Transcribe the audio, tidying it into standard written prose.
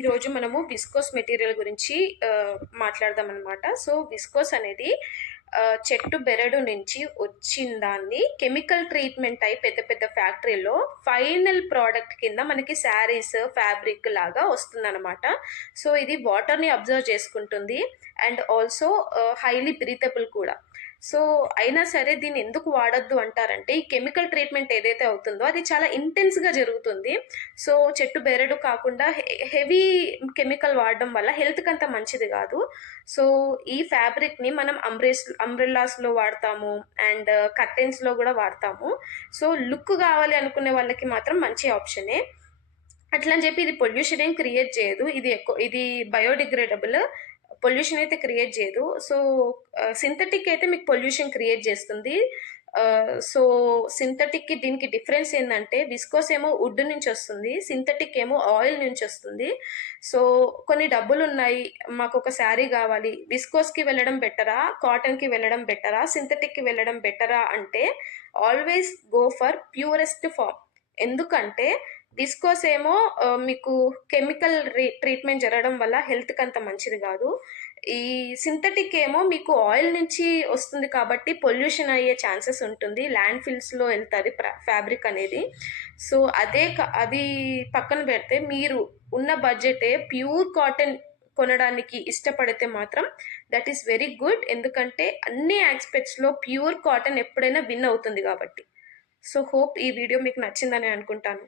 ఈరోజు మనము viscose material గురించి మాట్లాడదాం అనమాట. సో విస్కోస్ అనేది చెట్టు బెరడు నుంచి వచ్చిన దాన్ని కెమికల్ ట్రీట్మెంట్ అయి పెద్ద పెద్ద ఫ్యాక్టరీలో ఫైనల్ ప్రోడక్ట్ కింద మనకి శారీస్ ఫ్యాబ్రిక్ లాగా వస్తుందన్నమాట. సో ఇది వాటర్ని అబ్జర్వ్ చేసుకుంటుంది అండ్ ఆల్సో హైలీ బ్రీతబుల్ కూడా. సో అయినా సరే దీన్ని ఎందుకు వాడొద్దు అంటారంటే, ఈ కెమికల్ ట్రీట్మెంట్ ఏదైతే అవుతుందో అది చాలా ఇంటెన్స్గా జరుగుతుంది. సో చెట్టు బెరడు కాకుండా హెవీ కెమికల్ వాడడం వల్ల హెల్త్కి అంత మంచిది కాదు. సో ఈ ఫ్యాబ్రిక్ని మనం అంబ్రెల్లాస్లో వాడతాము అండ్ కర్టెన్స్లో కూడా వాడతాము. సో లుక్ కావాలి అనుకునే వాళ్ళకి మాత్రం మంచి ఆప్షనే. అట్లా అని చెప్పి ఇది పొల్యూషన్ ఏం క్రియేట్ చేయదు. ఇది బయోడిగ్రేడబుల్, పొల్యూషన్ అయితే క్రియేట్ చేయదు. సో సింథటిక్ అయితే మీకు పొల్యూషన్ క్రియేట్ చేస్తుంది. సో సింథటిక్కి దీనికి డిఫరెన్స్ ఏంటంటే, విస్కోస్ ఏమో వుడ్ నుంచి వస్తుంది, సింథటిక్ ఏమో ఆయిల్ నుంచి వస్తుంది. సో కొన్ని డబ్బులు ఉన్నాయి, మాకు ఒక శారీ కావాలి, విస్కోస్కి వెళ్ళడం బెటరా, కాటన్కి వెళ్ళడం బెటరా, సింథటిక్కి వెళ్ళడం బెటరా అంటే always go for purest form. ఎందుకంటే విస్కోస్ ఏమో మీకు కెమికల్ ట్రీట్మెంట్ జరగడం వల్ల హెల్త్కి అంత మంచిది కాదు. ఈ సింథటిక్ ఏమో మీకు ఆయిల్ నుంచి వస్తుంది కాబట్టి పొల్యూషన్ అయ్యే ఛాన్సెస్ ఉంటుంది, ల్యాండ్ ఫిల్స్లో వెళ్తుంది ఫ్యాబ్రిక్ అనేది. సో అది పక్కన పెడితే మీరు ఉన్న బడ్జెటే ప్యూర్ కాటన్ కొనడానికి ఇష్టపడితే మాత్రం దట్ ఈస్ వెరీ గుడ్. ఎందుకంటే అన్ని ఆస్పెక్ట్స్లో ప్యూర్ కాటన్ ఎప్పుడైనా విన్ అవుతుంది కాబట్టి. సో హోప్ ఈ వీడియో మీకు నచ్చిందని అనుకుంటాను.